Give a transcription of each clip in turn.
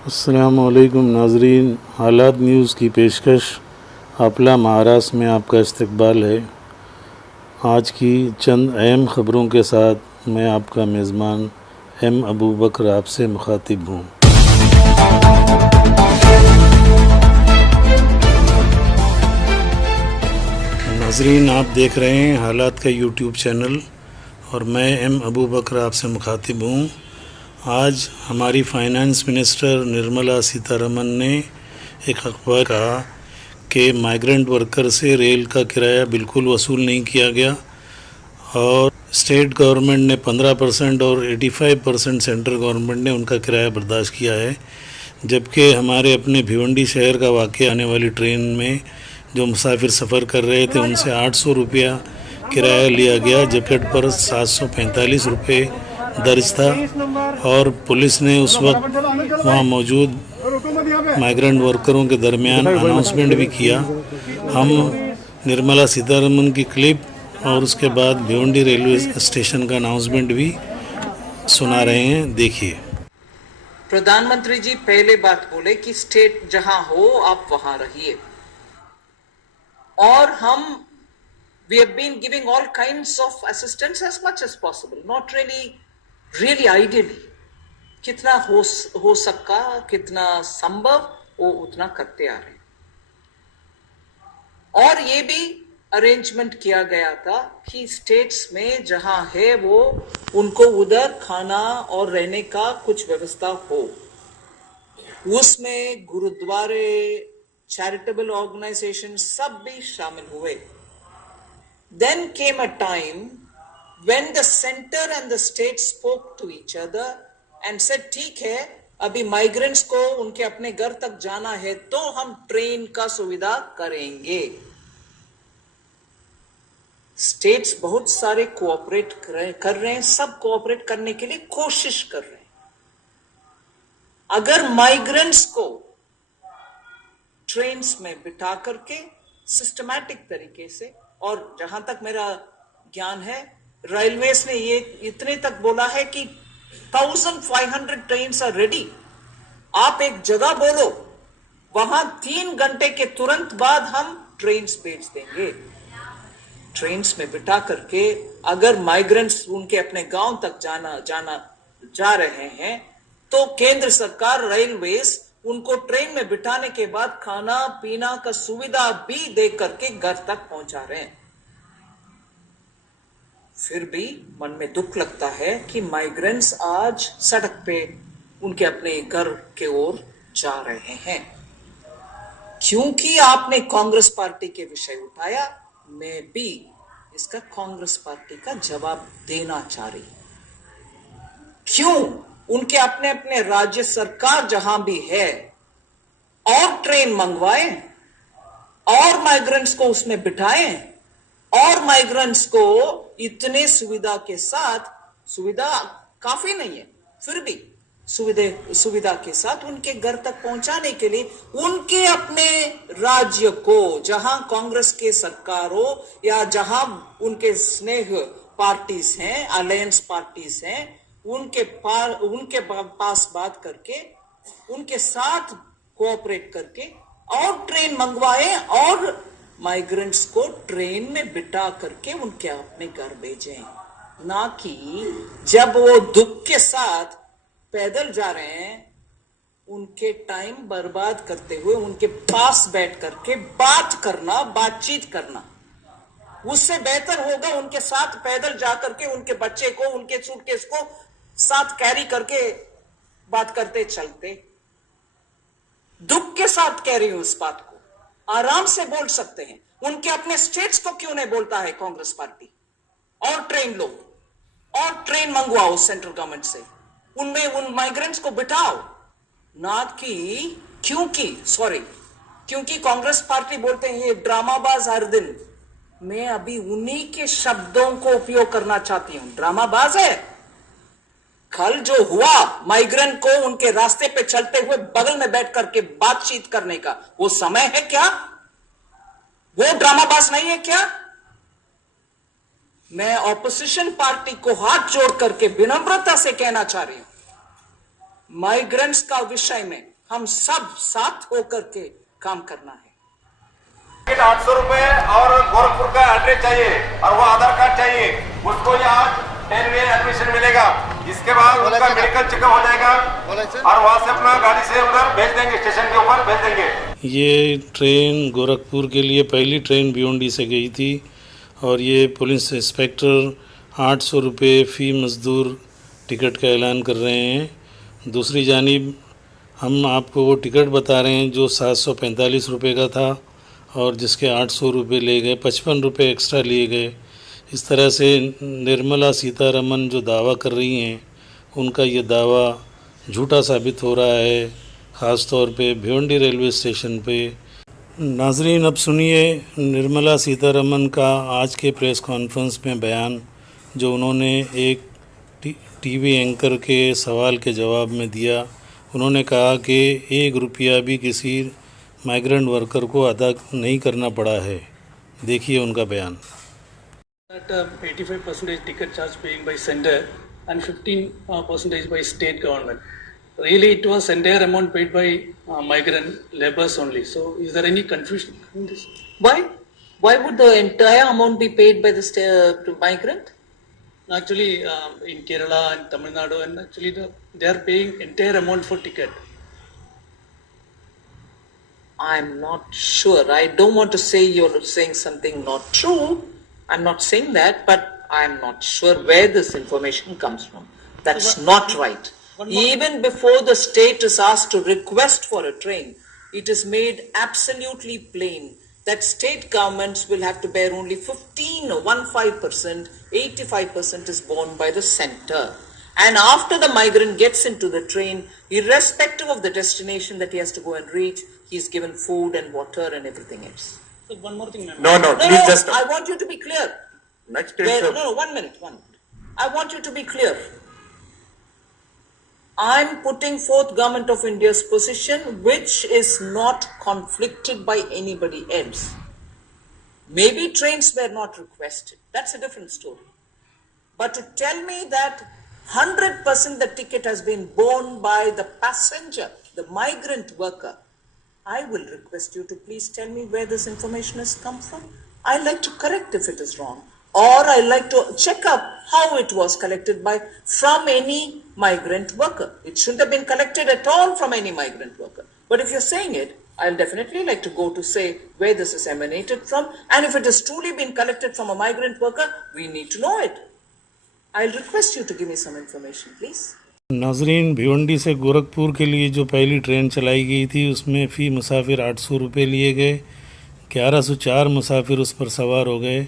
अस्सलामुअलैकुम नाज़रीन, हालात न्यूज़ की पेशकश आपला महाराष्ट्र में आपका इस्तकबाल है। आज की चंद अहम ख़बरों के साथ मैं आपका मेज़बान एम अबू बकर आपसे मुखातिब हूँ। नाज़रीन, आप देख रहे हैं हालात का यूट्यूब चैनल और मैं एम अबू बकर आपसे मुखातिब हूँ। आज हमारी फाइनेंस मिनिस्टर निर्मला सीतारमन ने एक अखबार कहा कि माइग्रेंट वर्कर से रेल का किराया बिल्कुल वसूल नहीं किया गया और स्टेट गवर्नमेंट ने 15% और 85% सेंट्रल गवर्नमेंट ने उनका किराया बर्दाश्त किया है। जबकि हमारे अपने भिवंडी शहर का वाक़या आने वाली ट्रेन में जो मुसाफिर सफ़र कर रहे थे उनसे 800 रुपया किराया लिया गया, जबकि पर 745 रुपये दर्ज था और पुलिस ने उस वक्त वहाँ मौजूद माइग्रेंट वर्करों के दरमियान अनाउंसमेंट भी किया। हम निर्मला सीतारमन की क्लिप और उसके बाद भिवंडी रेलवे स्टेशन का अनाउंसमेंट भी सुना रहे हैं, देखिए। प्रधानमंत्री जी पहले बात बोले कि स्टेट जहां हो आप वहां रहिए, और हम we have been giving all kinds of assistance as much as possible, not really ideally, कितना हो सका, कितना संभव वो उतना करते आ रहे हैं। और ये भी अरेंजमेंट किया गया था कि स्टेट्स में जहां है वो उनको उधर खाना और रहने का कुछ व्यवस्था हो। उसमें गुरुद्वारे, चैरिटेबल ऑर्गेनाइजेशन सब भी शामिल हुए। Then came a time when the center and the state spoke to each other and said, ठीक है, अभी माइग्रेंट्स को उनके अपने घर तक जाना है तो हम ट्रेन का सुविधा करेंगे। स्टेट्स बहुत सारे कोऑपरेट कर रहे हैं, सब कोऑपरेट करने के लिए कोशिश कर रहे हैं। अगर माइग्रेंट्स को ट्रेन्स में बिठा करके सिस्टमैटिक तरीके से, और जहां तक मेरा ज्ञान है रेलवेज ने ये इतने तक बोला है कि 1500 ट्रेन्स आर रेडी। आप एक जगह बोलो, वहां 3 घंटे के तुरंत बाद हम ट्रेन्स भेज देंगे। ट्रेन्स में बिठा करके अगर माइग्रेंट्स उनके अपने गांव तक जा रहे हैं तो केंद्र सरकार रेलवेज उनको ट्रेन में बिठाने के बाद खाना पीना का सुविधा भी दे करके घर तक पहुंचा रहे हैं। फिर भी मन में दुख लगता है कि माइग्रेंट्स आज सड़क पे उनके अपने घर के ओर जा रहे हैं। क्योंकि आपने कांग्रेस पार्टी के विषय उठाया, मैं भी इसका कांग्रेस पार्टी का जवाब देना चाह रही हूं। क्यों उनके अपने अपने राज्य सरकार जहां भी है और ट्रेन मंगवाएं और माइग्रेंट्स को उसमें बिठाएं और माइग्रेंट्स को इतने सुविधा के साथ, सुविधा काफी नहीं है फिर भी सुविधा के साथ उनके घर तक पहुंचाने के लिए उनके अपने राज्य को, जहां कांग्रेस के सरकार हो या जहां उनके स्नेह पार्टीज हैं, अलायंस पार्टीज हैं, उनके पास बात करके उनके साथ कोऑपरेट करके और ट्रेन मंगवाएं और माइग्रेंट्स को ट्रेन में बिठा करके उनके अपने घर भेजें। ना कि जब वो दुख के साथ पैदल जा रहे हैं उनके टाइम बर्बाद करते हुए उनके पास बैठ करके बातचीत करना। उससे बेहतर होगा उनके साथ पैदल जाकर के उनके बच्चे को, उनके सूटकेस को साथ कैरी करके बात करते चलते। दुख के साथ कह रही हूं इस बात को, आराम से बोल सकते हैं। उनके अपने स्टेट्स को क्यों नहीं बोलता है कांग्रेस पार्टी? और ट्रेन लो और ट्रेन मंगवाओ सेंट्रल गवर्नमेंट से, उनमें उन माइग्रेंट्स को बिठाओ। ना कि क्योंकि कांग्रेस पार्टी बोलते हैं ये ड्रामाबाज हर दिन। मैं अभी उन्हीं के शब्दों को उपयोग करना चाहती हूं। ड्रामाबाज है। कल जो हुआ माइग्रेंट को उनके रास्ते पे चलते हुए बगल में बैठ करके बातचीत करने का, वो समय है क्या? वो ड्रामाबाज नहीं है क्या? मैं ऑपोजिशन पार्टी को हाथ जोड़ करके विनम्रता से कहना चाह रही हूं, माइग्रेंट्स का विषय में हम सब साथ होकर के काम करना है। 800 रुपए और गोरखपुर का एड्रेस चाहिए और वो आधार कार्ड चाहिए, उसको यहाँ 10वीं एडमिशन मिलेगा। इसके बाद उनका मेडिकल चेकअप हो जाएगा और वहाँ से अपना गाड़ी से उधर भेज देंगे, स्टेशन के ऊपर भेज देंगे। ये ट्रेन गोरखपुर के लिए पहली ट्रेन भिवंडी से गई थी और ये पुलिस इंस्पेक्टर 800 रुपये फ़ी मज़दूर टिकट का ऐलान कर रहे हैं। दूसरी जानिब हम आपको वो टिकट बता रहे हैं जो 745 रुपये का था और जिसके 800 रुपये ले गए, 55 रुपये एक्स्ट्रा लिए गए। इस तरह से निर्मला सीतारमन जो दावा कर रही हैं उनका ये दावा झूठा साबित हो रहा है, ख़ास तौर पे भिवंडी रेलवे स्टेशन पे। नाजरीन, अब सुनिए निर्मला सीतारमन का आज के प्रेस कॉन्फ्रेंस में बयान जो उन्होंने एक टीवी एंकर के सवाल के जवाब में दिया। उन्होंने कहा कि 1 रुपया भी किसी माइग्रेंट वर्कर को अदा नहीं करना पड़ा है। देखिए उनका बयान। 85% ticket charge paying by sender and 15% by state government. Really, it was entire amount paid by migrant laborers only. So, is there any confusion in this? Why? Why would the entire amount be paid by the migrant? Actually, in Kerala and Tamil Nadu, and actually they are paying entire amount for ticket. I'm not sure. I don't want to say you're saying something not true. I'm not saying that, but I'm not sure where this information comes from. That's not right. Even before the state is asked to request for a train, it is made absolutely plain that state governments will have to bear only 15%, 85% is borne by the center. And after the migrant gets into the train, irrespective of the destination that he has to go and reach, he is given food and water and everything else. So one more thing, ma'am. No, please just. I want you to be clear. Next is. No, 1 minute. I want you to be clear. I'm putting forth Government of India's position, which is not conflicted by anybody else. Maybe trains were not requested. That's a different story. But to tell me that 100% the ticket has been borne by the passenger, the migrant worker, I will request you to please tell me where this information has come from. I'd like to correct if it is wrong. Or I'd like to check up how it was collected from any migrant worker. It shouldn't have been collected at all from any migrant worker. But if you're saying it, I'll definitely like to go to say where this is emanated from. And if it has truly been collected from a migrant worker, we need to know it. I'll request you to give me some information, please. नाजरीन, भिवंडी से गोरखपुर के लिए जो पहली train चलाई गई थी उसमें फ़ी मुसाफिर 800 रुपये लिए गए। 1104 मुसाफिर उस पर सवार हो गए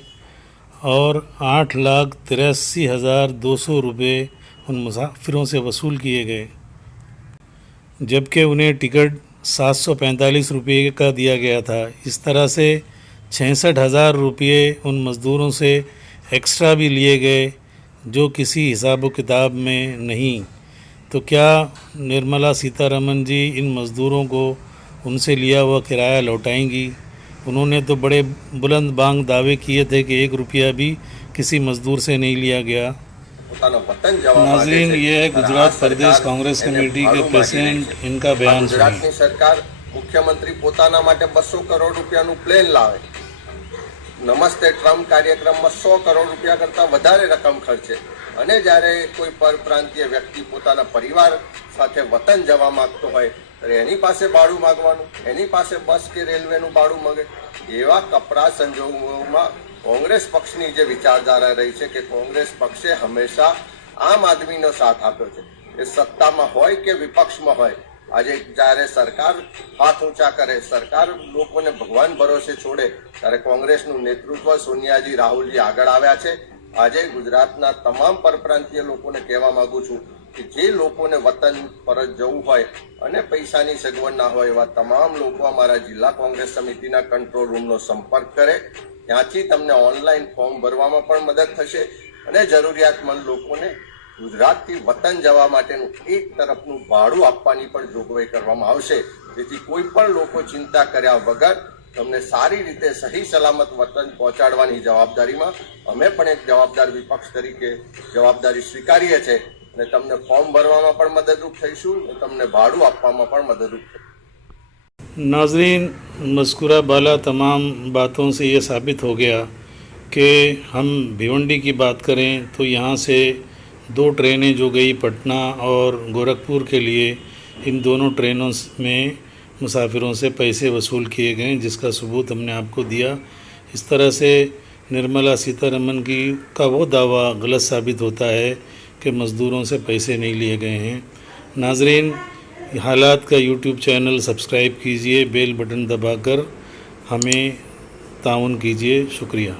और 8,83,200 रुपये उन मुसाफिरों से वसूल किए गए, जबकि उन्हें टिकट 745 रुपये का दिया गया था। इस तरह से 66,000 रुपये उन मज़दूरों से एक्स्ट्रा भी लिए गए जो किसी हिसाब व किताब में नहीं। तो क्या निर्मला सीतारमन जी इन मज़दूरों को उनसे लिया हुआ किराया लौटाएंगी? उन्होंने तो बड़े बुलंद बांग दावे किए थे कि 1 रुपया भी किसी मज़दूर से नहीं लिया गया। नाज़रीन, ये है गुजरात प्रदेश कांग्रेस कमेटी के प्रेसिडेंट, इनका बयान सुनिए। सरकार मुख्यमंत्री પોતાના માટે 200 કરોડ રૂપિયાનું પ્લેન લાવે, નમસ્તે ટ્રમ્પ કાર્યક્રમમાં 100 કરોડ રૂપિયા કરતાં વધારે રકમ ખર્ચે અને જ્યારે કોઈ પરપ્રાંતીય વ્યક્તિ પોતાના પરિવાર સાથે વતન જવા માંગતો હોય ત્યારે એની પાસે ભાડું માંગવાનું, એની પાસે બસ કે રેલવેનું ભાડું માંગે। એવા કપરા સંજોગોમાં કોંગ્રેસ પક્ષની જે વિચારધારા રહી છે કે કોંગ્રેસ પક્ષે હંમેશા આમ આદમીનો સાથ આપ્યો છે, એ સત્તામાં હોય કે વિપક્ષમાં હોય। આજે જ્યારે સરકાર હાથ ઊંચા કરે, સરકાર લોકોને ભગવાન ભરોસે છોડે ત્યારે કોંગ્રેસનું નેતૃત્વ સોનિયાજી રાહુલજી આગળ આવ્યા છે। આજે ગુજરાતના તમામ પરપ્રાંતીય લોકોને કહેવા માંગુ છું કે જે લોકોને વતન પરત જવું હોય અને પૈસાની સગવડ ના હોય એવા તમામ લોકો અમારા જિલ્લા કોંગ્રેસ સમિતિના કંટ્રોલ રૂમનો સંપર્ક કરે। ત્યાંથી તમને ઓનલાઈન ફોર્મ ભરવામાં પણ મદદ થશે અને જરૂરિયાતમંદ લોકોને ગુજરાતથી વતન જવા માટેનું એક તરફનું ભાડું આપવાની પણ જોગવાઈ કરવામાં આવશે, જેથી કોઈ પણ લોકો ચિંતા કર્યા વગર તમને સારી રીતે સહી સલામત વતન પહોંચાડવાની જવાબદારીમાં અમે પણ એક જવાબદાર વિપક્ષ તરીકે જવાબદારી સ્વીકારીએ છીએ। ને તમને ફોર્મ ભરવામાં પણ મદદરૂપ થઈશું ને તમને ભાડું આપવામાં પણ મદદરૂપ થઈશું। नाजरीन, मज़कूरा बाला तमाम बातों से ये साबित हो गया कि हम भिवंडी की बात करें तो यहाँ से 2 ट्रेनें जो गई पटना और गोरखपुर के लिए, इन दोनों ट्रेनों में मुसाफिरों से पैसे वसूल किए गए, जिसका सबूत हमने आपको दिया। इस तरह से निर्मला सीतारमन का वो दावा गलत साबित होता है कि मज़दूरों से पैसे नहीं लिए गए हैं। नाजरीन, हालात का यूट्यूब चैनल सब्सक्राइब कीजिए, बेल बटन दबाकर हमें ताउन कीजिए। शुक्रिया।